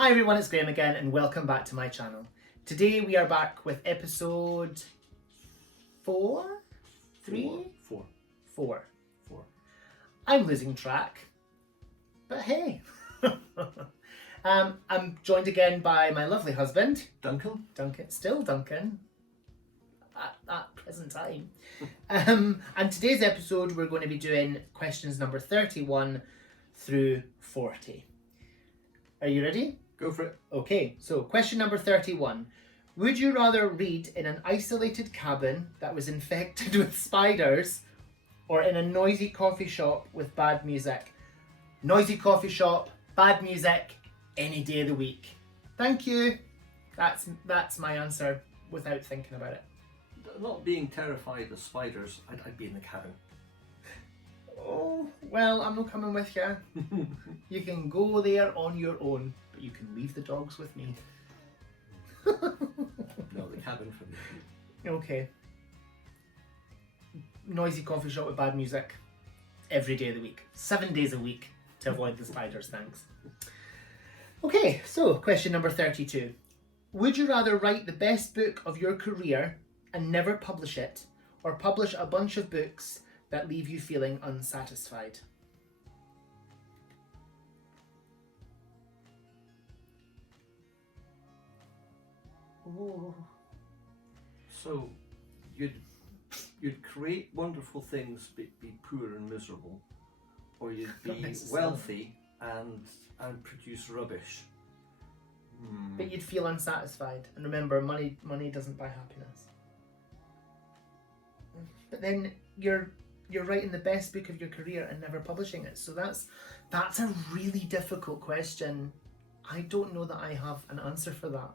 Hi everyone, it's Graham again and welcome back to my channel. Today we are back with episode 4? 3? 4. 4. 4. I'm losing track, but hey. I'm joined again by my lovely husband. Duncan? Still Duncan. At present time. And today's episode we're going to be doing questions number 31 through 40. Are you ready? Go for it. Okay, so question number 31. Would you rather read in an isolated cabin that was infected with spiders or in a noisy coffee shop with bad music? Noisy coffee shop, bad music, any day of the week. Thank you. That's my answer without thinking about it. Not being terrified of spiders, I'd be in the cabin. Oh, well, I'm not coming with you. You can go there on your own, but you can leave the dogs with me. No, the cabin for me. Okay. Noisy coffee shop with bad music. Every day of the week. 7 days a week to avoid the spiders, thanks. Okay, so question number 32. Would you rather write the best book of your career and never publish it, or publish a bunch of books that leave you feeling unsatisfied? Ooh. So, you'd create wonderful things, but be poor and miserable, or you'd be wealthy and produce rubbish. But you'd feel unsatisfied. And remember, money doesn't buy happiness. But then you're writing the best book of your career and never publishing it. So that's a really difficult question. I don't know that I have an answer for that.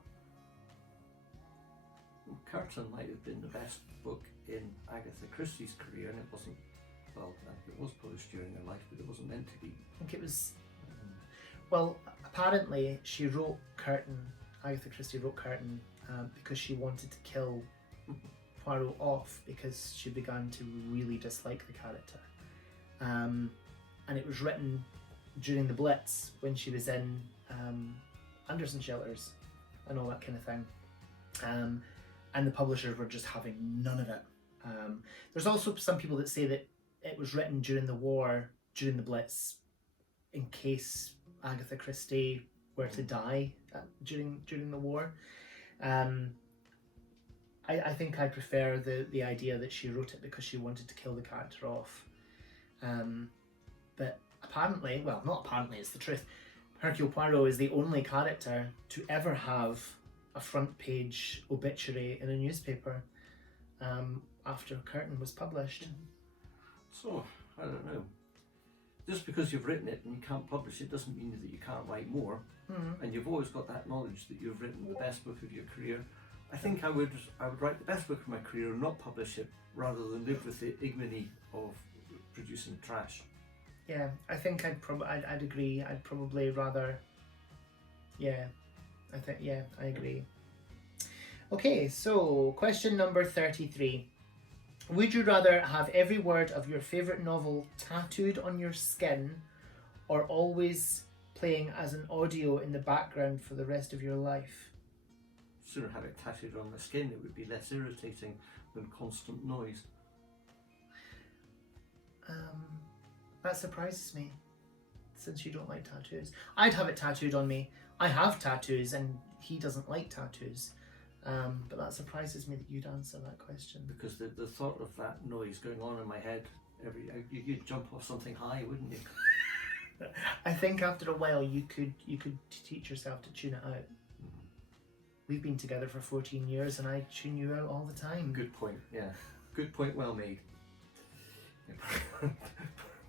Curtain might have been the best book in Agatha Christie's career, and it wasn't. Well, it was published during her life, but it wasn't meant to be. I think it was. Well, apparently she wrote Curtain. Agatha Christie wrote Curtain because she wanted to kill Poirot off because she began to really dislike the character. And it was written during the Blitz when she was in Anderson shelters and all that kind of thing. And the publishers were just having none of it. There's also some people that say that it was written during the war, during the Blitz, in case Agatha Christie were to die during the war. I think I prefer the idea that she wrote it because she wanted to kill the character off. But apparently, well, not apparently, it's the truth, Hercule Poirot is the only character to ever have a front page obituary in a newspaper after Curtain was published. So, I don't know. Just because you've written it and you can't publish it doesn't mean that you can't write more. And you've always got that knowledge that you've written the best book of your career. I think I would write the best book of my career and not publish it rather than live with the ignominy of producing trash. Yeah, I think I'd agree. I'd probably rather. Yeah, I agree. Okay, so question number 33. Would you rather have every word of your favourite novel tattooed on your skin, or always playing as an audio in the background for the rest of your life? Sooner have it tattooed on the skin, it would be less irritating than constant noise. That surprises me, since you don't like tattoos. I'd have it tattooed on me. I have tattoos and he doesn't like tattoos. But that surprises me that you'd answer that question. Because the thought of that noise going on in my head, you'd jump off something high, wouldn't you? I think after a while you could teach yourself to tune it out. We've been together for 14 years and I tune you out all the time. Good point, yeah. Good point, well made.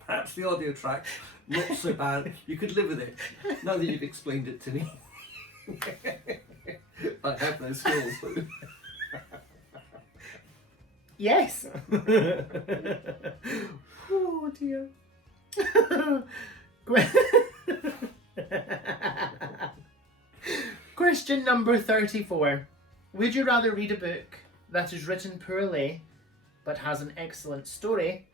Perhaps the audio track, not so bad. You could live with it, now that you've explained it to me. I have those skills. Yes! Oh dear. Question number 34. Would you rather read a book that is written poorly but has an excellent story,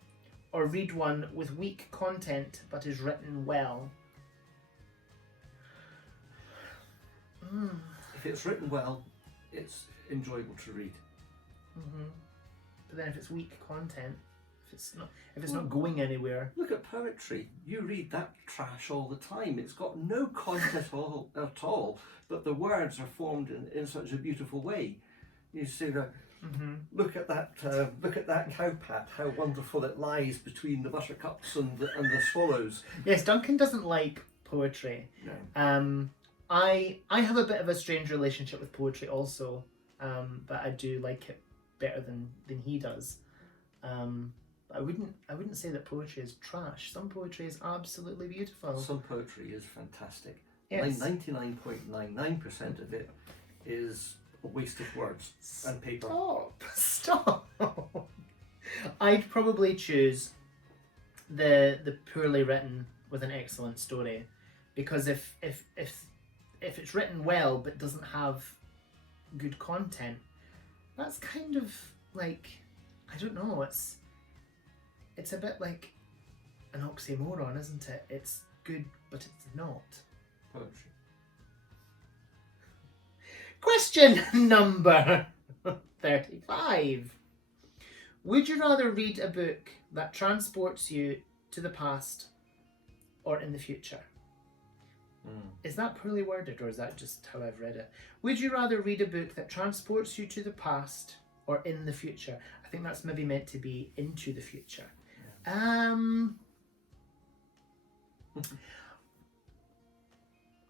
or read one with weak content but is written well? If it's written well, it's enjoyable to read. But then if it's weak content, if it's not going anywhere. Look at poetry. You read that trash all the time. It's got no content at all, but the words are formed in such a beautiful way. You see that. Look at that cowpat. How wonderful it lies between the buttercups and the swallows. Yes, Duncan doesn't like poetry. No. I have a bit of a strange relationship with poetry also, but I do like it better than he does. I wouldn't say that poetry is trash. Some poetry is absolutely beautiful. Some poetry is fantastic. Yes. 99.99% of it is a waste of words and paper. Stop. I'd probably choose the poorly written with an excellent story, because if it's written well but doesn't have good content, that's kind of like, I don't know, it's a bit like an oxymoron, isn't it? It's good but it's not. Poetry. Question number 35. Would you rather read a book that transports you to the past or in the future? Is that poorly worded, or is that just how I've read it? Would you rather read a book that transports you to the past or in the future? I think that's maybe meant to be into the future. Yeah.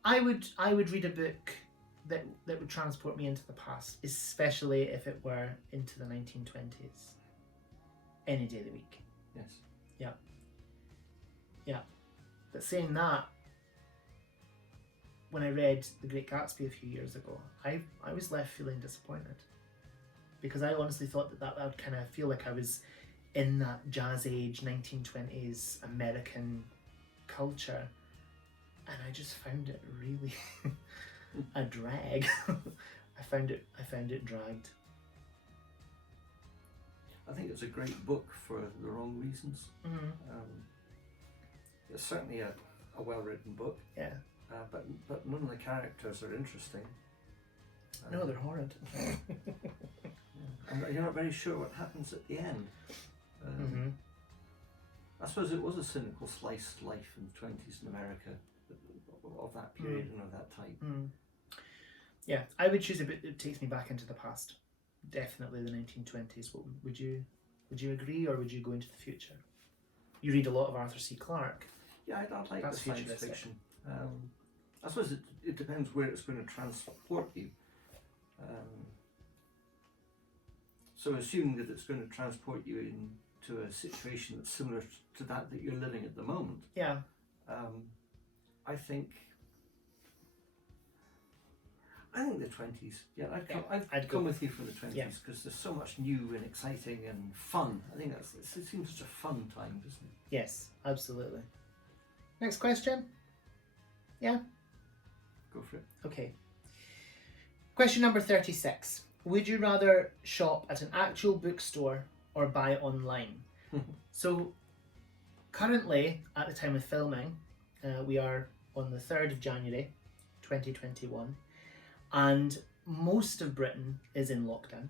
I would read a book that would transport me into the past, especially if it were into the 1920s. Any day of the week. Yes. Yeah. Yeah. But saying that, when I read The Great Gatsby a few years ago, I was left feeling disappointed, because I honestly thought that would kind of feel like I was in that jazz age 1920s American culture, and I just found it really a drag. I found it dragged. I think it's a great book for the wrong reasons. It's certainly a well-written book. Yeah. But none of the characters are interesting. No, they're horrid. And you're not very sure what happens at the end. I suppose it was a cynical sliced life in the 20s in America, of that period and of that type. Yeah, I would choose a book that takes me back into the past. Definitely the 1920s. Would you agree, or would you go into the future? You read a lot of Arthur C. Clarke. Yeah, I'd like That's the science futuristic. fiction. I suppose it depends where it's going to transport you. So assuming that it's going to transport you into a situation that's similar to that you're living at the moment. Yeah. I think the 20s. Yeah, I'd come with you for the 20s, because there's so much new and exciting and fun. I think it seems such a fun time, doesn't it? Yes, absolutely. Next question. Yeah? Go for it. Okay. Question number 36. Would you rather shop at an actual bookstore or buy online? So, currently, at the time of filming, we are on the 3rd of January 2021, and most of Britain is in lockdown.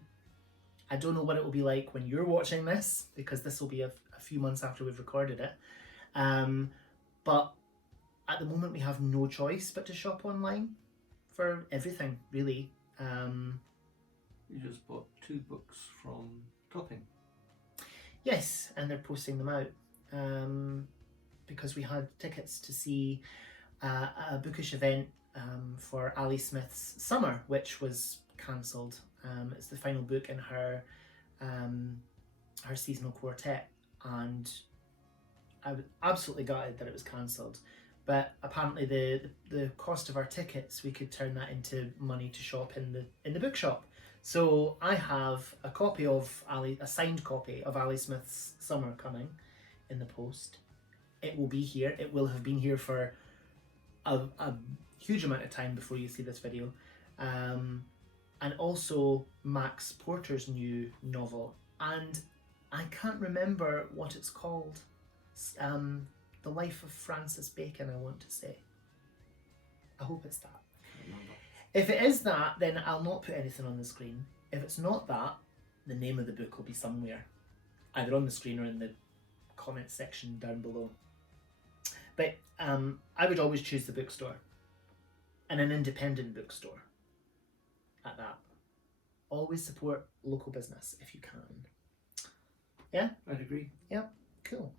I don't know what it will be like when you're watching this, because this will be a few months after we've recorded it. But at the moment, we have no choice but to shop online for everything, really. You just bought 2 books from Topping. Yes, and they're posting them out because we had tickets to see a Bookish event for Ali Smith's Summer, which was cancelled. It's the final book in her seasonal quartet, and I was absolutely gutted that it was cancelled. But apparently the cost of our tickets, we could turn that into money to shop in the bookshop. So I have a signed copy of Ali Smith's Summer coming in the post. It will be here. It will have been here for a huge amount of time before you see this video. And also Max Porter's new novel. And I can't remember what it's called. The Life of Francis Bacon, I want to say. I hope it's that. If it is that, then I'll not put anything on the screen. If it's not that, the name of the book will be somewhere, either on the screen or in the comment section down below. But I would always choose the bookstore, and an independent bookstore at that. Always support local business if you can. Yeah? I'd agree. Yeah, cool.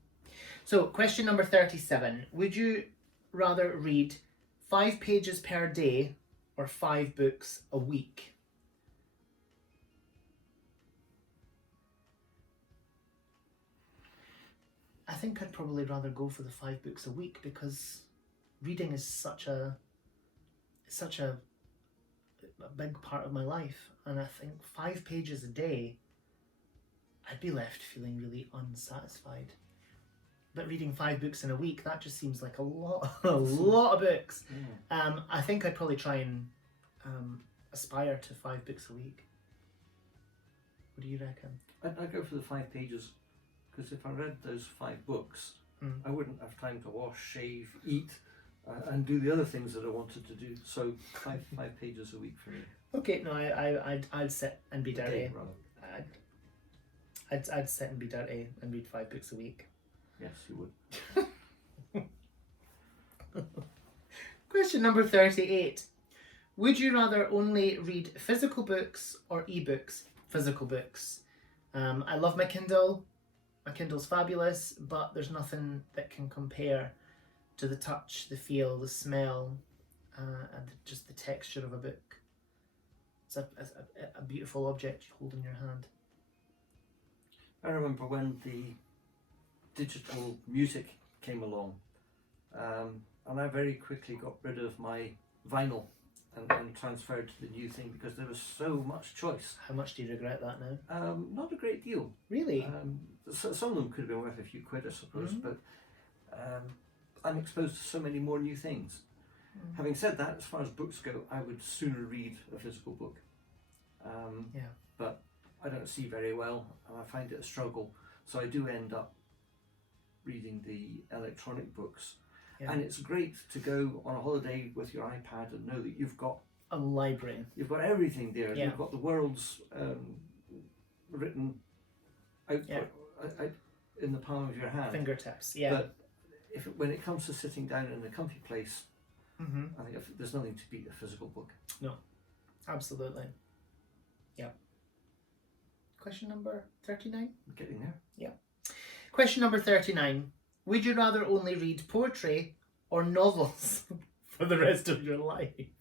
So, question number 37. Would you rather read 5 pages per day or 5 books a week? I think I'd probably rather go for the 5 books a week, because reading is such a big part of my life, and I think 5 pages a day, I'd be left feeling really unsatisfied. But reading 5 books in a week, that just seems like a lot of books. Yeah. I think I'd probably try and aspire to 5 books a week. What do you reckon? I'd go for the 5 pages, because if I read those 5 books, I wouldn't have time to wash, shave, eat, and do the other things that I wanted to do. So 5 pages a week for me. Okay, no, I'd sit and be dirty. Day, rather. I'd sit and be dirty and read 5 books a week. Yes, you would. Question number 38. Would you rather only read physical books or ebooks? Physical books. I love my Kindle. My Kindle's fabulous, but there's nothing that can compare to the touch, the feel, the smell, and just the texture of a book. It's a beautiful object you hold in your hand. I remember when the digital music came along, and I very quickly got rid of my vinyl and transferred to the new thing, because there was so much choice. How much do you regret that now? Not a great deal. Really? Some of them could have been worth a few quid, I suppose, but I'm exposed to so many more new things. Having said that, as far as books go, I would sooner read a physical book. But I don't see very well, and I find it a struggle, so I do end up reading the electronic books. And it's great to go on a holiday with your iPad and know that you've got a library. You've got everything there. Yeah. You've got the world's written output in the palm of your hand. Fingertips, yeah. But when it comes to sitting down in a comfy place, I think there's nothing to beat a physical book. No, absolutely. Yeah. Question number 39? I'm getting there. Yeah. Question number 39. Would you rather only read poetry or novels for the rest of your life?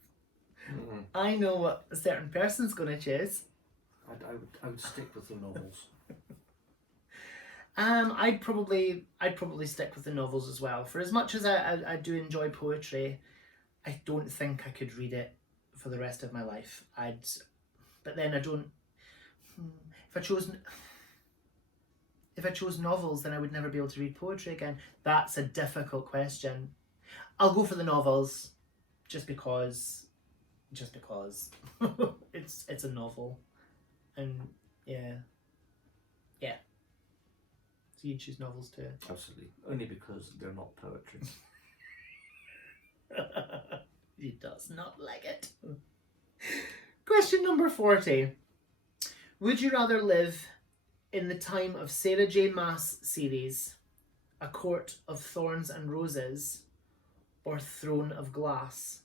I know what a certain person's going to choose. I would stick with the novels. I'd probably stick with the novels as well. For as much as I do enjoy poetry, I don't think I could read it for the rest of my life. But then I don't. If I chose novels, then I would never be able to read poetry again. That's a difficult question. I'll go for the novels, just because it's a novel, and yeah. So you choose novels too? Absolutely, only because they're not poetry. He does not like it. Question number 40. Would you rather live in the time of Sarah J. Maas series, A Court of Thorns and Roses, or Throne of Glass?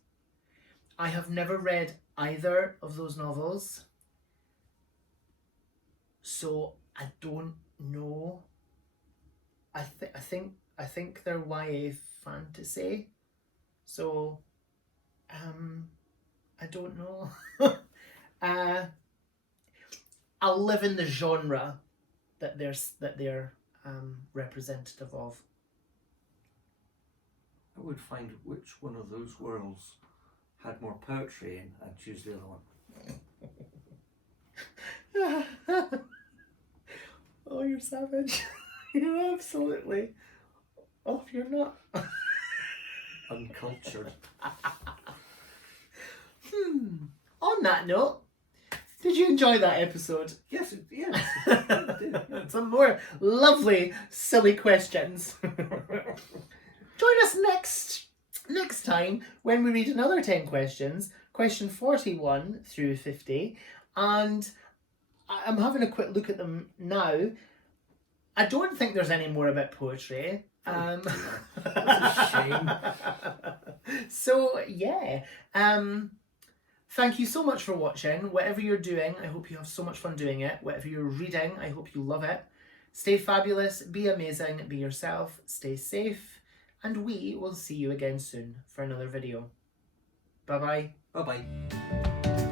I have never read either of those novels, so I don't know. I think they're YA fantasy, so I don't know. I'll live in the genre that they're representative of. I would find which one of those worlds had more poetry in and choose the other one. Oh, you're savage. You're absolutely. Oh, you're not. Uncultured. On that note, did you enjoy that episode? Yes, I did. Some more lovely, silly questions. Join us next time when we read another 10 questions question 41 through 50, and I'm having a quick look at them now. I don't think there's any more about poetry. That's a shame. So, yeah. Thank you so much for watching. Whatever you're doing, I hope you have so much fun doing it. Whatever you're reading, I hope you love it. Stay fabulous, be amazing, be yourself, stay safe, and we will see you again soon for another video. Bye-bye. Bye-bye.